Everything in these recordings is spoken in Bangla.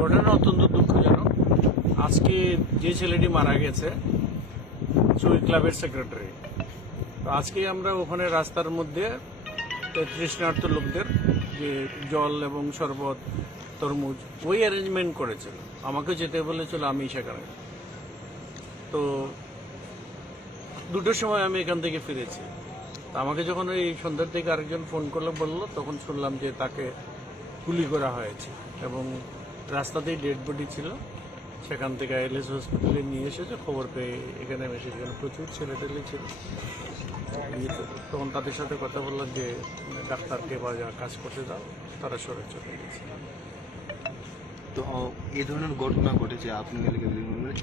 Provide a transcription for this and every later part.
ঘটনা অত্যন্ত দুঃখজনক। আজকে যে ছেলেটি মারা গেছে সুই ক্লাবের সেক্রেটারি। তো আজকে আমরা ওখানে রাস্তার মধ্যে তৃষ্ণার্ত লোকদের, যে জল এবং শরবত, তরমুজ, ওই অ্যারেঞ্জমেন্ট করেছিল। আমাকে যেতে বলেছিল, আমি সেখানে। তো দুটোর সময় আমি এখান থেকে ফিরেছি। তা আমাকে যখন ওই সন্ধ্যার থেকে আরেকজন ফোন করল, বলল, তখন শুনলাম যে তাকে গুলি করা হয়েছে এবং রাস্তাতেই ডেড বডি ছিল। সেখান থেকে এলএস হসপিটালে নিয়ে এসেছে। খবর পেয়ে এখানে এসে এখানে প্রচুর ছেলে। টেলে ছিল তখন তাদের সাথে কথা বললাম যে ডাক্তারকে বা যা কাজ করতে দাও তারা সরে চলে গেছে। তো এই ধরনের ঘটনা ঘটেছে আপনি মানে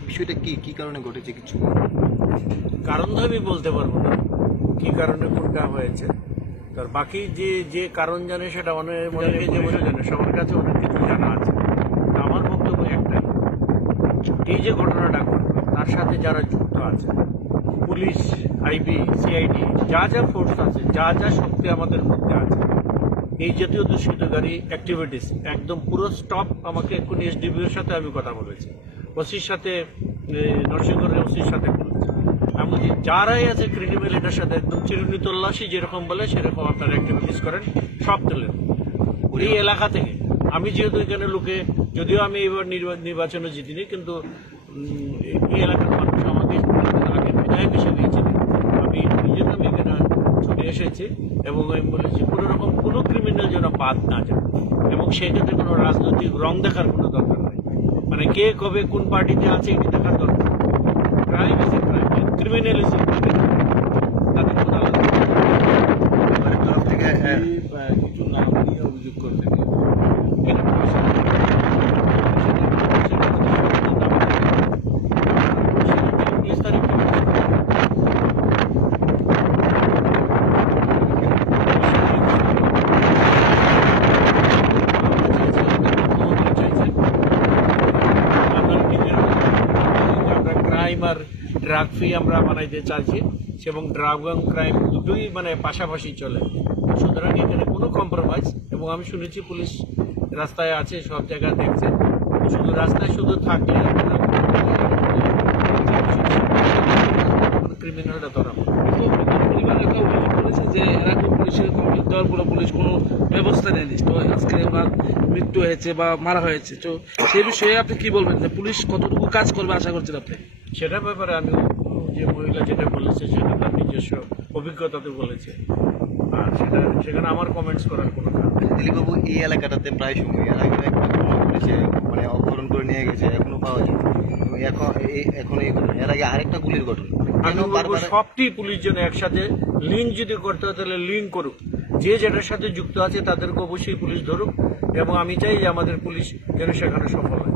বিষয়টা কি? কি কারণে ঘটেছে কিছু? কারণ তো আমি বলতে পারব না। কি কারণে কোনটা হয়েছে? তার বাকি যে যে কারণ জানে সেটা অনেক অনেকে যেমন জানে সবার কাছে অনেক কিছু জানা আছে তা আমার বক্তব্য একটাই এই যে ঘটনাটা ঘটলো তার সাথে যারা যুক্ত আছে পুলিশ আইবি সিআইডি যা যা ফোর্স আছে যা যা শক্তি আমাদের মধ্যে আছে এই জাতীয় দুষ্কৃতকারী অ্যাক্টিভিটিস একদম পুরো স্টপ আমাকে এক্ষুনি এসডিবিওর সাথে আমি কথা বলেছি। ওসির সাথে নরসিংগড়ের ওসির সাথে আমি যারাই আছে ক্রিমিনাল এটার সাথে একদম চিরুনি তল্লাশি যেরকম বলে সেরকম আপনারা অ্যাক্টিভিটিস করেন সব তুলেন এই এলাকা থেকে আমি যেহেতু এখানে লোকে যদিও আমি এবার নির্বা- নির্বাচনে জিতিনি, কিন্তু এই এলাকার মানুষ আমাকে আগে বিধায়ক হিসেবে চিনি আমি এই জন্য আমি এখানে ছুটে এসেছি এবং আমি বলেছি, কোনো রকম কোনো ক্রিমিনাল যেন বাদ না যায়। এবং সেটাতে কোনো রাজনৈতিক রং দেখার কোনো দরকার নেই। মানে কে কবে কোন পার্টিতে আছে এটি দেখার দরকার। Crime is a crime criminal is তাদের কোনো আলাদা সরকারের তরফ থেকে আহ, কিছু নাম নিয়ে অভিযোগ করতে কেন ক্রাইম আর ড্রাগ ফ্রি আমরা বানাইতে চাইছি এবং ড্রাগ এবং ক্রাইম দুটোই মানে পাশাপাশি চলে। সুতরাং এখানে কোনো কম্প্রোমাইজ এবং আমি শুনেছি পুলিশ রাস্তায় আছে, সব জায়গায় দেখছে। শুধু রাস্তায় শুধু থাকলে যে পুলিশের দেওয়ার পুলিশ কোনো ব্যবস্থা তো মৃত্যু হয়েছে বা মারা হয়েছে। তো সেই বিষয়ে আপনি কি বলবেন? যে পুলিশ কতটুকু কাজ করবে আশা করছেন আপনি? সেটার ব্যাপারে আমি যে মহিলা যেটা বলেছে সেটা তার নিজস্ব অভিজ্ঞতাতে বলেছে। আর সেটা সেখানে আমার কমেন্টস করার কোনো কারণ দিলীপবাবু এই এলাকাটাতে প্রায় সময় এর আগে করেছে মানে অপহরণ করে নিয়ে গেছে এখনও পাওয়া যায়। এখন এই এখন এর আগে আরেকটা গুলির ঘটনা। সবটি পুলিশ যেন একসাথে লিঙ্ক যদি করতে হয় তাহলে লিঙ্ক করুক। যে যেটার সাথে যুক্ত আছে তাদেরকে অবশ্যই পুলিশ ধরুক এবং আমি চাই যে আমাদের পুলিশ যেন সেখানে সফল হয়।